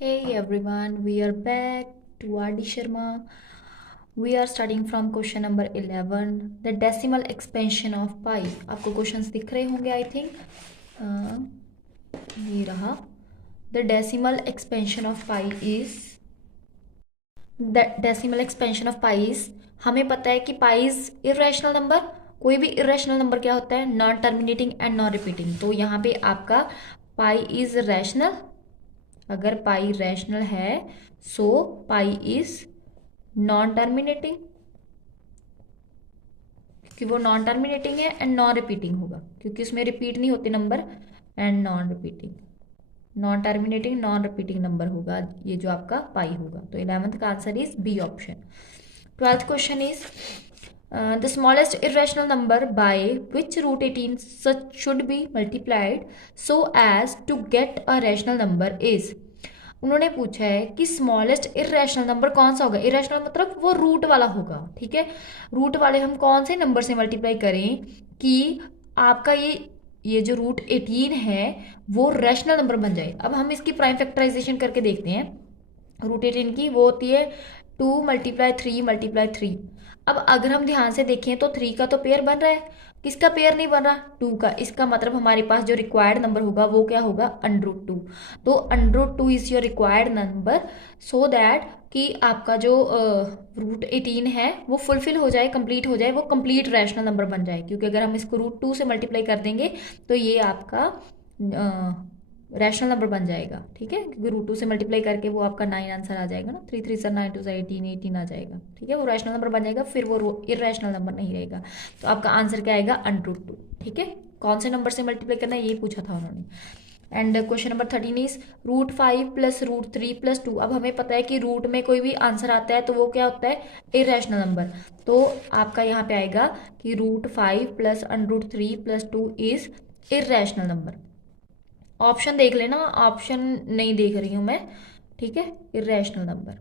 Hey everyone, we are back to R.D. Sharma. We are starting from question number 11, the decimal expansion of pi. आपको questions दिख रहे होंगे I think. ये रहा. The decimal expansion of pi is the decimal expansion of pies. हमें पता है कि पाइज इरेशनल नंबर. कोई भी इरेशनल नंबर क्या होता है? Non terminating and non repeating. तो यहाँ पे आपका पाई इज रैशनल. अगर पाई रैशनल है so pi is non terminating, क्योंकि वो नॉन टर्मिनेटिंग है एंड नॉन रिपीटिंग होगा क्योंकि उसमें रिपीट नहीं होते number. And non repeating, non terminating non repeating number होगा ये जो आपका पाई होगा. तो 11th का answer is B option. 12th question is the smallest irrational number by which root 18 such should be multiplied so as to get a rational number is. उन्होंने पूछा है कि स्मॉलेस्ट इरेशनल नंबर कौन सा होगा. इरेशनल मतलब वो रूट वाला होगा. ठीक है, रूट वाले हम कौन से नंबर से मल्टीप्लाई करें कि आपका ये जो रूट 18 है वो रैशनल नंबर बन जाए. अब हम इसकी प्राइम फैक्टराइजेशन करके देखते हैं. रूट 18 की वो होती है 2 × 3 × 3. अब अगर हम ध्यान से देखें तो 3 का तो पेयर बन रहा है. किसका पेयर नहीं बन रहा? 2 का. इसका मतलब हमारे पास जो रिक्वायर्ड नंबर होगा वो क्या होगा? √2. तो √2 is your required number so that कि आपका जो रूट 18 है वो फुलफिल हो जाए, कंप्लीट हो जाए, वो कंप्लीट रैशनल नंबर बन जाए. क्योंकि अगर हम इसको √2 से मल्टीप्लाई कर देंगे तो ये आपका रैशनल नंबर बन जाएगा. ठीक है, क्योंकि √2 से मल्टीप्लाई करके वो आपका 9 आंसर आ जाएगा ना. 3 3 सर 9 2 सर 18 18 आ जाएगा. ठीक है, वो रैशनल नंबर बन जाएगा, फिर वो इरेशनल नंबर नहीं रहेगा. तो आपका आंसर क्या आएगा? √2. ठीक है, कौन से नंबर से मल्टीप्लाई करना है ये पूछा था उन्होंने. And question number 13 is √5 + √3 + 2. अब हमें पता है कि रूट में कोई भी आंसर आता है तो वो क्या होता है? Irrational number. तो आपका यहाँ पे आएगा कि √5 + √3 + 2 इज इरेशनल नंबर. ऑप्शन देख लेना, ऑप्शन नहीं देख रही हूँ मैं. ठीक है, इरेशनल नंबर.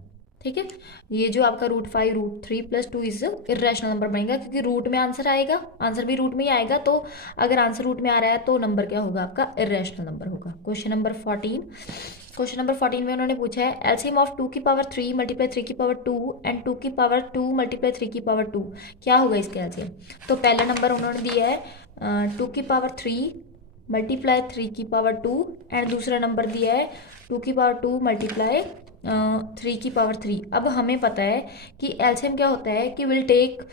ठीक है, ये जो आपका √5 √3 + 2 इज इरेशनल नंबर बनेगा क्योंकि रूट में आंसर आएगा, आंसर भी रूट में ही आएगा. तो अगर आंसर रूट में आ रहा है तो नंबर क्या होगा? आपका इरेशनल नंबर होगा. Question number 14. क्वेश्चन नंबर 14 में उन्होंने पूछा है एलसीएम ऑफ 2⁻³ × 3⁻2 एंड 2⁻2 × 3⁻2. क्या होगा इसके एलसीएम? तो पहला नंबर उन्होंने दिया है 2⁻3 मल्टीप्लाई 3⁻2 एंड दूसरा नंबर दिया है 2⁻2 मल्टीप्लाई 3⁻3. अब हमें पता है कि एलसीएम क्या होता है कि विल टेक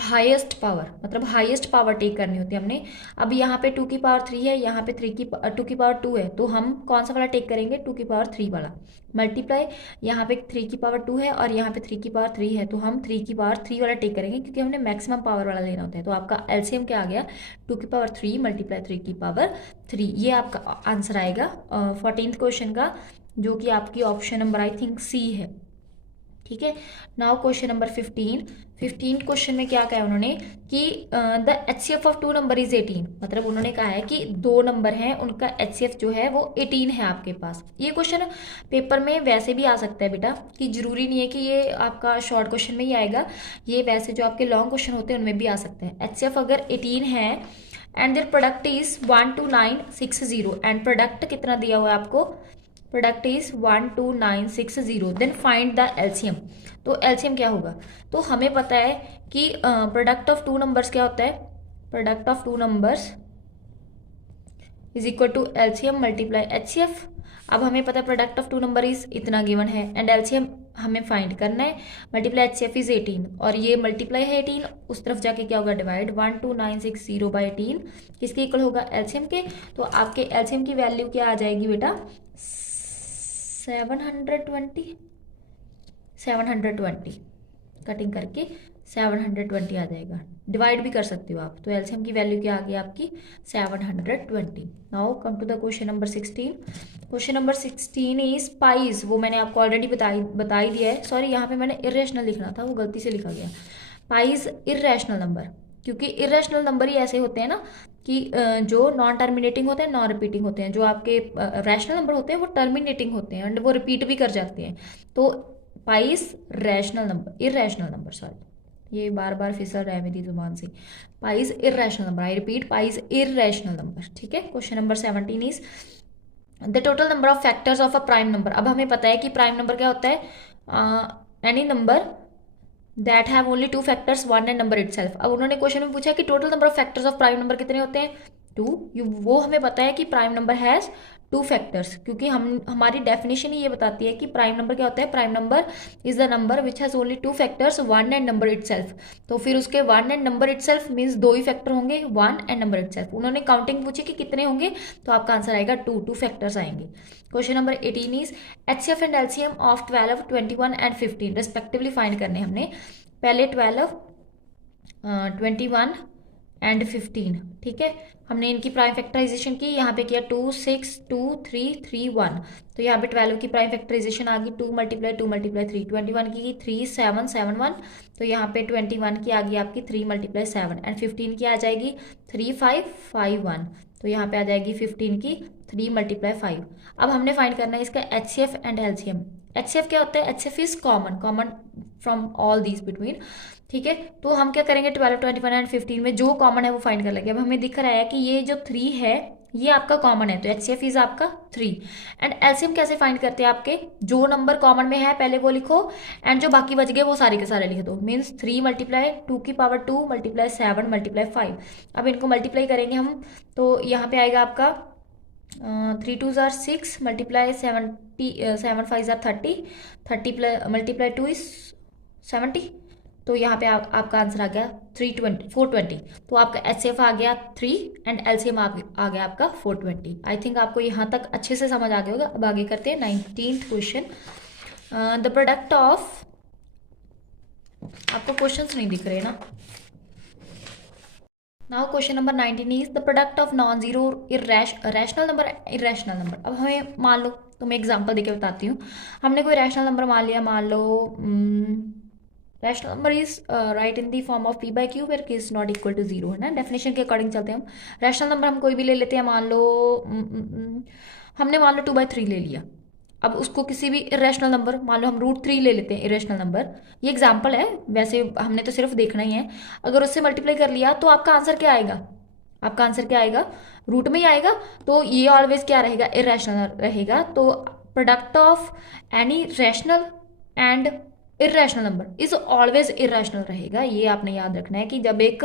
हाईएस्ट पावर, मतलब हाईएस्ट पावर टेक करनी होती है हमने. अब यहाँ पे 2⁻3 है, यहाँ पे 2⁻2 है, तो हम कौन सा वाला टेक करेंगे? 2⁻3 वाला. मल्टीप्लाई यहाँ पे 3⁻2 है और यहाँ पे 3⁻3 है, तो हम 3⁻3 वाला टेक करेंगे क्योंकि हमने मैक्सिमम पावर वाला लेना होता है. तो आपका एलसीएम क्या आ गया? 2⁻3 मल्टीप्लाई 3⁻3. ये आपका आंसर आएगा 14th क्वेश्चन का, जो कि आपकी ऑप्शन नंबर आई थिंक सी है. ठीक है, नाउ क्वेश्चन नंबर 15 क्वेश्चन में क्या कहा है उन्होंने कि the HCF of 2 number is 18. मतलब उन्होंने कहा है कि 2 नंबर हैं, उनका एचसीएफ जो है वो 18 है आपके पास. ये क्वेश्चन पेपर में वैसे भी आ सकता है बेटा, कि जरूरी नहीं है कि ये आपका शॉर्ट क्वेश्चन में ही आएगा. ये वैसे जो आपके लॉन्ग क्वेश्चन होते हैं उनमें भी आ सकते हैं. एचसीएफ अगर 18 है and their product is 12960 and product कितना दिया हुआ है आपको? Product is 12960. Then find the LCM. तो एलसीएम क्या होगा? तो हमें पता है कि प्रोडक्ट ऑफ 2 नंबर्स क्या होता है? Product of 2 numbers is equal to LCM multiply HCF. अब हमें पता है प्रोडक्ट ऑफ 2 नंबर इज इतना गिवन है एंड एलसीएम हमें फाइंड करना है. मल्टीप्लाई एचसीएफ इज 18 और ये मल्टीप्लाई है 18, उस तरफ जाके क्या होगा? डिवाइड. 12960/18 किसके इक्वल होगा? एलसीएम के. तो आपके एलसीएम की वैल्यू क्या आ जाएगी बेटा? 720 कटिंग करके 720 आ जाएगा. डिवाइड भी कर सकते हो आप. तो एलसीएम की वैल्यू क्या आ गई आपकी? 720. Now come to the question number 16. Question number 16 is पाइज. वो मैंने आपको ऑलरेडी बता ही दिया है. सॉरी, यहाँ पे मैंने इरेशनल लिखना था, वो गलती से लिखा गया. पाइज इरेशनल नंबर, क्योंकि इरेशनल नंबर ही ऐसे होते हैं ना कि जो नॉन टर्मिनेटिंग होते हैं, नॉन रिपीटिंग होते हैं. जो आपके रैशनल नंबर होते हैं वो टर्मिनेटिंग होते हैं एंड वो रिपीट भी कर जाते हैं. तो price rational number, irrational number, sorry ये बार बार फिसल रहा है मेरी जुबान से. Price irrational number, I repeat, price irrational number. ठीक है, question number 17 is the total number of factors of a prime number. अब हमें पता है कि प्राइम नंबर क्या होता है, any number that have only two factors one and number itself. अब उन्होंने क्वेश्चन में पूछा कि total number of factors of prime number कितने होते हैं, टू। वो हमें पता है कि prime number has two factors, क्योंकि हम हमारी डेफिनेशन ही ये बताती है कि प्राइम नंबर क्या होता है, prime number is the number which has only two factors one and number itself. तो फिर उसके one and number itself means दो ही फैक्टर होंगे, वन एंड नंबर इटसेल्फ। उन्होंने काउंटिंग पूछी कि कितने होंगे, तो आपका आंसर आएगा टू, टू फैक्टर्स आएंगे। Question number 18 is HCF and LCM of 12, 21 and 15 respectively find करने हमने। पहले 12, 21 एंड 15, ठीक है। हमने इनकी प्राइम फैक्टराइजेशन की, यहाँ पे किया 2 6 2 3 3 1। तो यहाँ पे 12 की प्राइम फैक्टराइजेशन आ गई 2 मल्टीप्लाई 2 मल्टीप्लाई 3। 21 की 3 7 7 1। तो यहाँ पे 21 की आ गई आपकी 3 मल्टीप्लाई 7। एंड 15 की आ जाएगी 3 5 5 1। तो यहाँ पे आ जाएगी 15 की 3 मल्टीप्लाई 5। अब हमने फाइंड करना है इसका एचसीएफ एंड एलसीएम। एचसीएफ क्या होता है, HCF is common, common from all these between, ठीक है। तो हम क्या करेंगे, 12, 21 एंड 15 में जो कॉमन है वो फाइंड कर लेंगे। अब हमें दिख रहा है कि ये जो 3 है ये आपका कॉमन है, तो एचसीएफ इज आपका 3। एंड एलसीएम कैसे फाइंड करते हैं, आपके जो नंबर कॉमन में है पहले वो लिखो, एंड जो बाकी बच गए वो सारे के सारे लिख दो। मीन्स 3 मल्टीप्लाई 2 की पावर 2 मल्टीप्लाई 7 मल्टीप्लाई 5। अब इनको मल्टीप्लाई करेंगे हम, तो यहाँ पे आएगा आपका 3 2 ज़ार 6 मल्टीप्लाई 70 7 5 ज़ार 30 30 प्लस मल्टीप्लाई 2 इज 70। तो यहाँ पे आपका आंसर आ गया 320 420। तो आपका एचसीएफ आ गया 3 एंड एलसीएम आ गया आपका 420। आई थिंक आपको यहाँ तक अच्छे से समझ आ गया होगा। अब आगे करते हैं 19th question. The product of, आपको क्वेश्चंस नहीं दिख रहे ना। Now question number 19 is the product of non zero rational number irrational number. अब हमें मान लो, तो मैं एग्जांपल देके बताती हूँ। हमने कोई रैशनल नंबर मान लिया, मान लो rational number is right in the form of P by Q where k is not equal to zero, है ना। डेफिनेशन के अकॉर्डिंग चलते हैं हम। रैशनल नंबर हम कोई भी ले लेते हैं, मान लो हमने मान लो 2/3 ले लिया। अब उसको किसी भी इरेशनल नंबर, मान लो हम √3 ले लेते हैं इरेशनल नंबर, ये एग्जाम्पल है, वैसे हमने तो सिर्फ देखना ही है। अगर उससे मल्टीप्लाई कर लिया तो आपका आंसर क्या आएगा, आपका आंसर क्या आएगा, रूट में ही आएगा। तो ये ऑलवेज क्या रहेगा, इरेशनल रहेगा। तो product of any rational and irrational number is always irrational रहेगा। ये आपने याद रखना है कि जब एक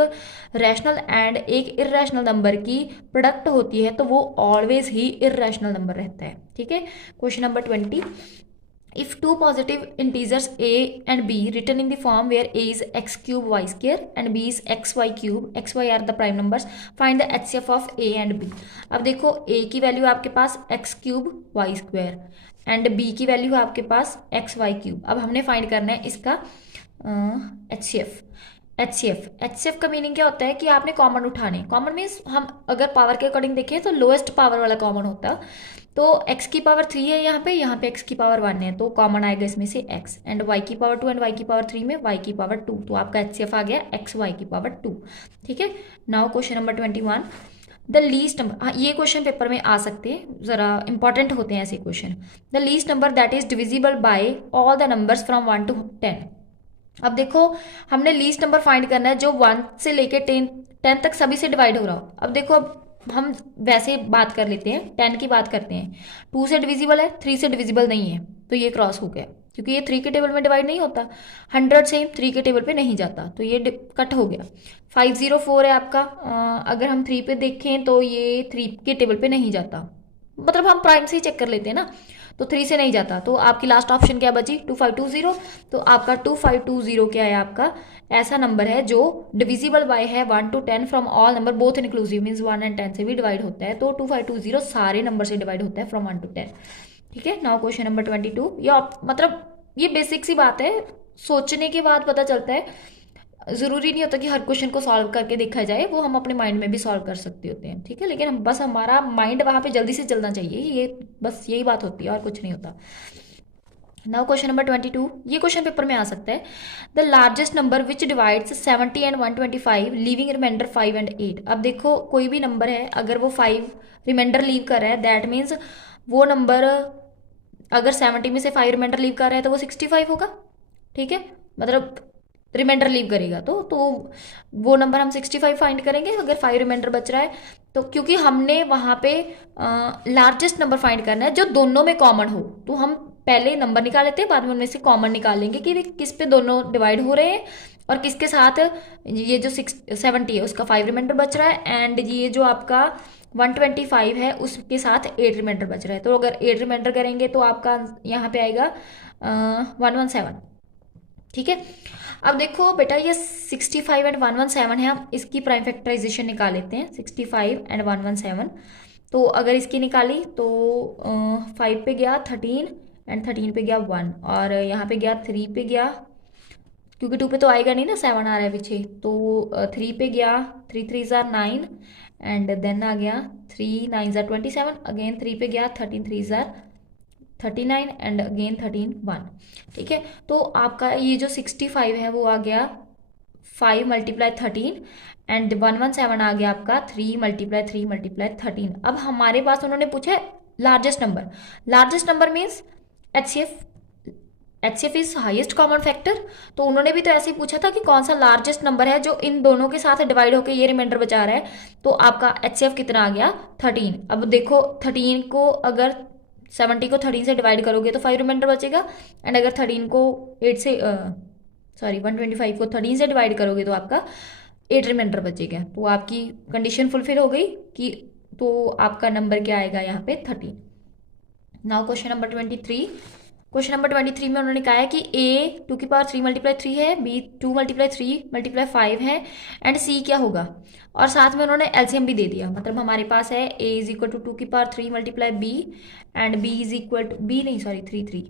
रैशनल एंड एक इरेशनल नंबर की प्रोडक्ट होती है तो वो ऑलवेज ही इरेशनल नंबर रहता है, ठीक है। Question number 20, if two positive integers a and b written in the form where a is x cube y square and b is xy cube, xy are the prime numbers, find the HCF of a and b। अब देखो a की value आपके पास x cube y square and b की value आपके पास x Y cube. अब हमने find करना है इसका HCF। एचसीएफ का मीनिंग क्या होता है कि आपने कॉमन उठाने, कॉमन मीन्स हम अगर पावर के अकॉर्डिंग देखें तो लोएस्ट पावर वाला कॉमन होता है। तो x की पावर 3 है यहाँ पे x की पावर 1 है, तो कॉमन आएगा इसमें से x, एंड y की पावर 2 एंड y की पावर 3 में y की पावर 2। तो आपका एचसीएफ आ गया x y की पावर 2, ठीक है। Now question number 21, the least number, हाँ ये क्वेश्चन पेपर में आ सकते हैं, जरा इंपॉर्टेंट होते हैं ऐसे question. The least number that is divisible by all the numbers from 1 to 10। अब देखो हमने लीस्ट नंबर फाइंड करना है जो 1 से लेके 10 तक सभी से डिवाइड हो रहा हो। अब देखो, अब हम वैसे बात कर लेते हैं, 10 की बात करते हैं। 2 से डिविजिबल है, 3 से डिविजिबल नहीं है, तो ये क्रॉस हो गया, क्योंकि ये 3 के टेबल में डिवाइड नहीं होता। 100 से 3 के टेबल पे नहीं जाता, तो ये कट हो गया। 504 है आपका, अगर हम 3 पे देखें तो ये 3 के टेबल पे नहीं जाता, मतलब हम प्राइम से ही चेक कर लेते हैं ना, तो 3 से नहीं जाता। तो आपकी लास्ट ऑप्शन क्या बची, 2520। तो आपका 2520 क्या है, आपका ऐसा नंबर है जो डिविजिबल बाय है 1 to 10 from all number both inclusive, means 1 and 10 से भी डिवाइड होता है। तो 2520 सारे नंबर से डिवाइड होता है फ्रॉम 1 to 10, ठीक है। नाउ क्वेश्चन नंबर 22, ये मतलब ये बेसिक सी बात है, सोचने के बाद पता चलता है। ज़रूरी नहीं होता कि हर क्वेश्चन को सॉल्व करके देखा जाए, वो हम अपने माइंड में भी सॉल्व कर सकते होते हैं, ठीक है। लेकिन हम बस हमारा माइंड वहाँ पे जल्दी से चलना चाहिए, ये बस यही बात होती है और कुछ नहीं होता। नाउ क्वेश्चन नंबर 22, ये क्वेश्चन पेपर में आ सकता है। The largest number which divides 70 and 125 leaving remainder 5 and 8। अब देखो कोई भी नंबर है, अगर वो 5 रिमाइंडर लीव कर रहा है, दैट मीन्स वो नंबर अगर 70 में से 5 रिमाइंडर लीव कर रहा है तो वो 65 होगा, ठीक है। मतलब रिमाइंडर लीव करेगा तो वो नंबर हम 65 फाइंड करेंगे अगर 5 रिमाइंडर बच रहा है तो, क्योंकि हमने वहाँ पे लार्जेस्ट नंबर फाइंड करना है जो दोनों में कॉमन हो। तो हम पहले नंबर निकाल लेते हैं, बाद में उनमें से कॉमन निकाल लेंगे कि वे किस पे दोनों डिवाइड हो रहे हैं और किसके साथ ये जो 70 है उसका 5 रिमाइंडर बच रहा है, एंड ये जो आपका 125 है उसके साथ 8 रिमाइंडर बच रहा है। तो अगर 8 रिमाइंडर करेंगे तो आपका यहाँ पे आएगा 117। ठीक है, अब देखो बेटा ये 65 एंड 117 है, हम इसकी प्राइम फैक्टराइजेशन निकाल लेते हैं। 65 एंड 117, तो अगर इसकी निकाली तो 5 पे गया 13 एंड 13 पे गया 1, और यहाँ पे गया 3 पे गया, क्योंकि 2 पे तो आएगा नहीं ना, 7 आ रहा है पीछे, तो 3 पे गया, 3 3 ज़ार 9 एंड देन आ गया 3 9 ज़ार 27, अगेन 3 पे गया, 13 3 ज़ार 39 एंड अगेन 13 1। ठीक है, तो आपका ये जो 65 है वो आ गया 5 मल्टीप्लाई 13 एंड 117 आ गया आपका 3 मल्टीप्लाई 3 मल्टीप्लाई 13। अब हमारे पास उन्होंने पूछा है largest number means HCF is highest common factor. तो उन्होंने भी तो ऐसे ही पूछा था कि कौन सा लार्जेस्ट नंबर है जो इन दोनों के साथ डिवाइड होकर ये रिमाइंडर बचा रहा है। तो आपका एचसीएफ कितना आ गया 13। अब देखो 13 को अगर 70 को 13 से डिवाइड करोगे तो 5 रिमाइंडर बचेगा, एंड अगर 13 को 8 से 125 को 13 से डिवाइड करोगे तो आपका 8 रिमाइंडर बचेगा। तो आपकी कंडीशन फुलफिल हो गई कि तो आपका नंबर क्या आएगा यहाँ पे 13। Now question number 23। Question number 23 में उन्होंने कहा है कि ए 2 की पावर 3 मल्टीप्लाई 3 है, बी 2 मल्टीप्लाई 3 मल्टीप्लाई 5 है, एंड सी क्या होगा। और साथ में उन्होंने एलसीएम भी दे दिया, मतलब हमारे पास है ए इज इक्वल टू 2 की power 3 multiply B and B is equal to 3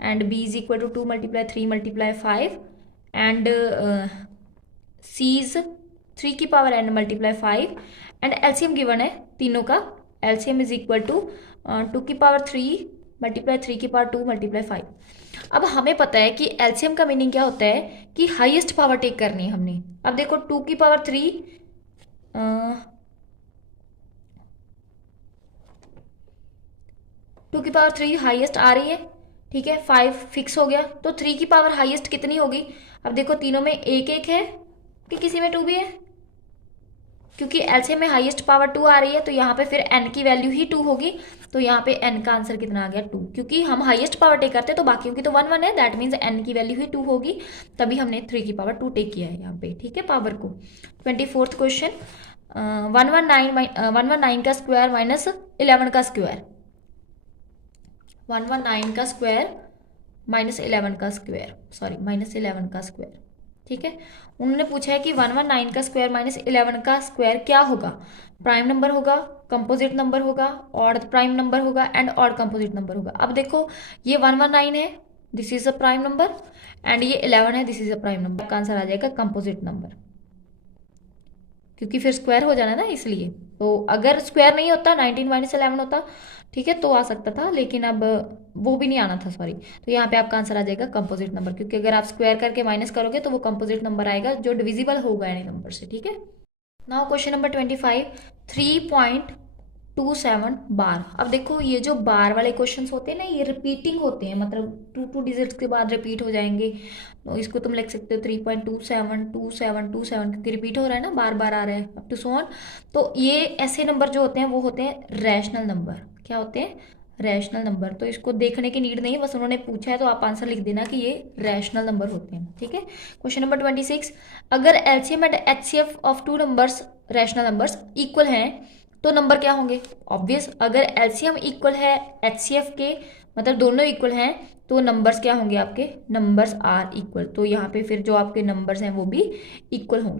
and B is equal to 2 multiply 3 multiply 5 and C is 3 की power N multiply 5 and LCM given है तीनों का। एलसीएम इज इक्वल टू 2 की power 3 multiply 3 की power 2 multiply 5। अब हमें पता है कि एलसीएम का मीनिंग क्या होता है कि हाईएस्ट पावर टेक करनी है हमने। अब देखो 2 की पावर 3 2 की पावर 3 हाईएस्ट आ रही है, ठीक है, 5 फिक्स हो गया, तो 3 की पावर हाईएस्ट कितनी होगी। अब देखो तीनों में एक एक है कि किसी में 2 भी है, क्योंकि एलसीएम में हाईएस्ट पावर 2 आ रही है तो यहाँ पे फिर एन की वैल्यू ही 2 होगी। तो यहाँ पे एन का आंसर कितना आ गया 2, क्योंकि हम हाईएस्ट पावर टेक करते हैं तो बाकियों की तो 1 1 है, दैट मीन्स एन की वैल्यू ही 2 होगी, तभी हमने 3 की पावर 2 टेक किया है यहाँ पे। ठीक है, पावर को। 24th क्वेश्चन, 119 का स्क्वायर माइनस 11 का स्क्वायर, 119 का स्क्वायर माइनस 11 का स्क्वायर, सॉरी माइनस 11 का स्क्वायर। ठीक है, उन्होंने पूछा है कि 119 का स्क्वायर माइनस 11 का स्क्वायर क्या होगा। प्राइम नंबर होगा, कंपोजिट नंबर होगा, ऑड प्राइम नंबर होगा एंड ऑड कंपोजिट नंबर होगा। अब देखो ये 119 है, this is a prime number, and ये 11 है, this is a prime number. आपका आंसर आ जाएगा कंपोजिट नंबर, क्योंकि फिर स्क्वायर हो जाना ना इसलिए। तो अगर स्क्वायर नहीं होता 19 माइनस 11 होता, ठीक है, तो आ सकता था, लेकिन अब वो भी नहीं आना था, सॉरी। तो यहाँ पे आपका आंसर आ जाएगा कंपोजिट नंबर, क्योंकि अगर आप स्क्वायर करके माइनस करोगे तो वो कंपोजिट नंबर आएगा जो डिविजिबल होगा एनी नंबर से। ठीक है, नाउ क्वेश्चन नंबर 25, 3.27 बार। अब देखो ये जो बार वाले क्वेश्चंस होते हैं ना, ये रिपीटिंग होते हैं, मतलब 2 डिजिट्स के बाद रिपीट हो जाएंगे। तो इसको तुम लिख सकते हो 3.272727, क्योंकि रिपीट हो रहा है ना, बार बार आ रहा है, अप टू सो ऑन। तो ये ऐसे नंबर जो होते हैं वो होते हैं रैशनल नंबर। क्या होते हैं? Rational number. तो इसको देखने की नीड नहीं है, बस उन्होंने पूछा है तो आप आंसर लिख देना कि ये रैशनल नंबर होते हैं। ठीक है, क्वेश्चन नंबर 26, अगर LCM and HCF of 2 numbers rational numbers equal हैं तो नंबर क्या होंगे। ऑब्वियस, अगर एलसीएम इक्वल है एचसीएफ के, मतलब दोनों इक्वल हैं, तो नंबर्स क्या होंगे आपके, नंबर्स आर इक्वल। तो यहाँ पे फिर जो आपके नंबर्स हैं वो भी इक्वल होंगे।